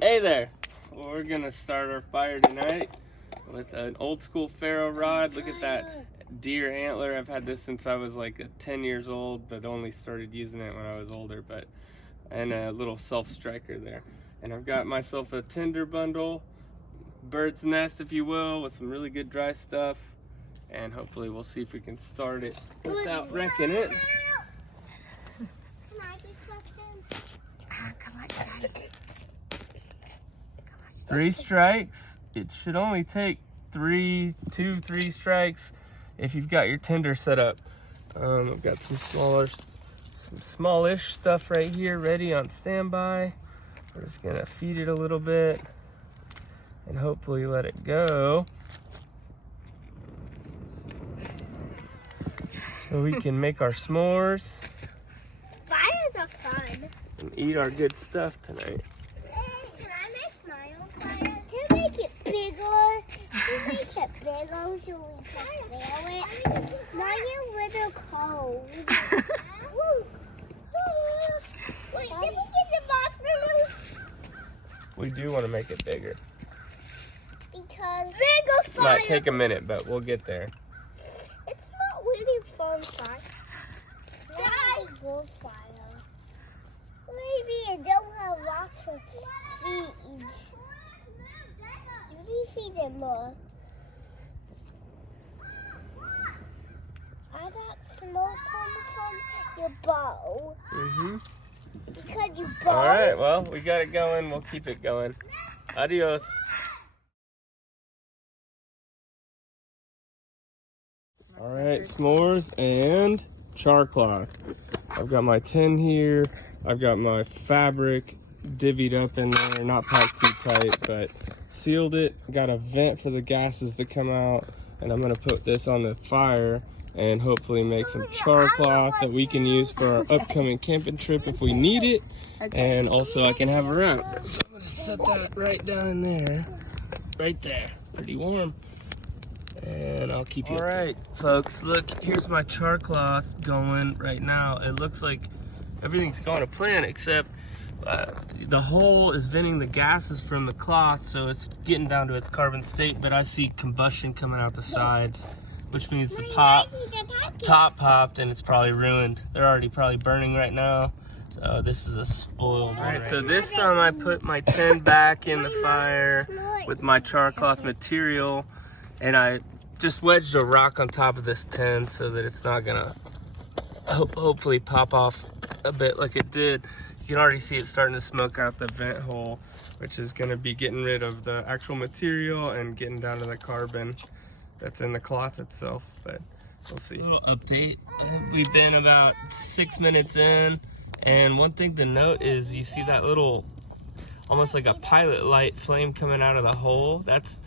Hey there. Well, we're gonna start our fire tonight with an old school ferro rod. Look at that deer antler. I've had this since I was like 10 years old, but only started using it when I was older. And a little self striker there. And I've got myself a tinder bundle, bird's nest if you will, with some really good dry stuff. And hopefully we'll see if we can start it without wrecking it. Come on, Daddy. 3 strikes. It should only take 3 strikes if you've got your tinder set up. I've got some smallish stuff right here ready on standby. We're just gonna feed it a little bit and hopefully let it go so we can make our s'mores. Fires are fun. And eat our good stuff tonight. Can I make my own fire? To make it bigger, so we can feel it. Mine is a little cold. Wait, let me get the marshmallows. We do want to make it bigger. Because bigger fire. Might take a minute, but we'll get there. It's not really fun fire. Bigger fire. Maybe it don't have lots of feeds. You need to feed them more. I got smoke coming from your bowl. Because you bowl. All right, well, we got it going. We'll keep it going. Adios. All right, s'mores and char cloth. I've got my tin here. I've got my fabric divvied up in there, not packed too tight, but sealed it. Got a vent for the gases to come out, and I'm gonna put this on the fire and hopefully make some char cloth that we can use for our upcoming camping trip if we need it. And also I can have her out. So I'm gonna set that right down in there, right there. Pretty warm. And I'll keep you. All right, folks, look, here's my char cloth going right now. It looks like everything's going to plan except the hole is venting the gases from the cloth, so it's getting down to its carbon state, but I see combustion coming out the sides, which means the top popped and it's probably ruined. They're already probably burning right now. So this is a spoiled one. All right, so this time I put my tin back in the fire with my char cloth material, and I just wedged a rock on top of this tin so that it's not gonna hopefully pop off a bit like it did. You can already see it starting to smoke out the vent hole, which is gonna be getting rid of the actual material and getting down to the carbon that's in the cloth itself, but we'll see. A little update. We've been about 6 minutes in, and one thing to note is you see that little, almost like a pilot light flame coming out of the hole. That's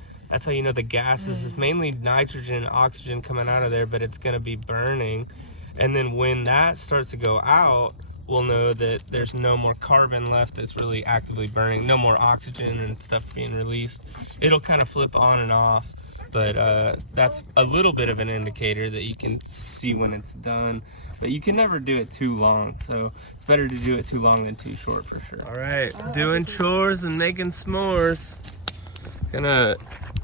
how you know the gases is mainly nitrogen and oxygen coming out of there, but it's gonna be burning. And then when that starts to go out, we'll know that there's no more carbon left that's really actively burning, no more oxygen and stuff being released. It'll kind of flip on and off, but that's a little bit of an indicator that you can see when it's done. But you can never do it too long, so it's better to do it too long than too short for sure. All right, doing chores and making s'mores. Gonna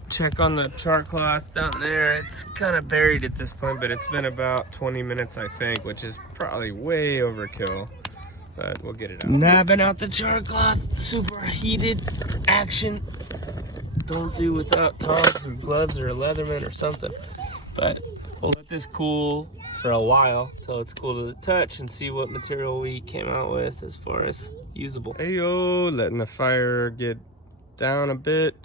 check on the char cloth down there. It's kind of buried at this point, but it's been about 20 minutes, I think, which is probably way overkill, but we'll get it out. Nabbing out the char cloth, super heated action. Don't do without tongs or gloves or a Leatherman or something, but we'll let this cool for a while till it's cool to the touch and see what material we came out with as far as usable. Heyo, letting the fire get down a bit.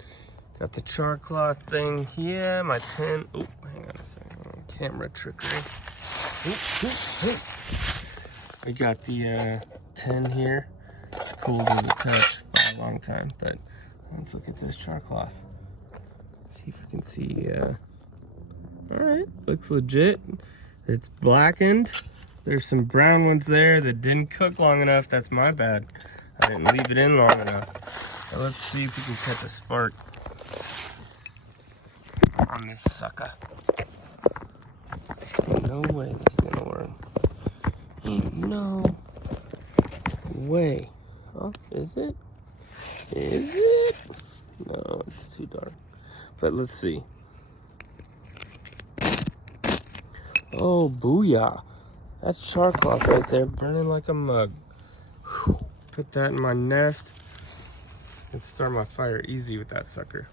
Got the char cloth thing here, my tin. Oh, hang on a second. Camera trickery. We got the tin here. It's cool to the touch by a long time, but let's look at this char cloth. See if we can see. All right, looks legit. It's blackened. There's some brown ones there that didn't cook long enough. That's my bad. I didn't leave it in long enough. So let's see if we can catch a spark on this sucker. No way this is gonna work. Ain't no way. Oh, is it? Is it? No, it's too dark. But let's see. Oh, booyah. That's char cloth right there, burning like a mug. Whew. Put that in my nest and start my fire easy with that sucker.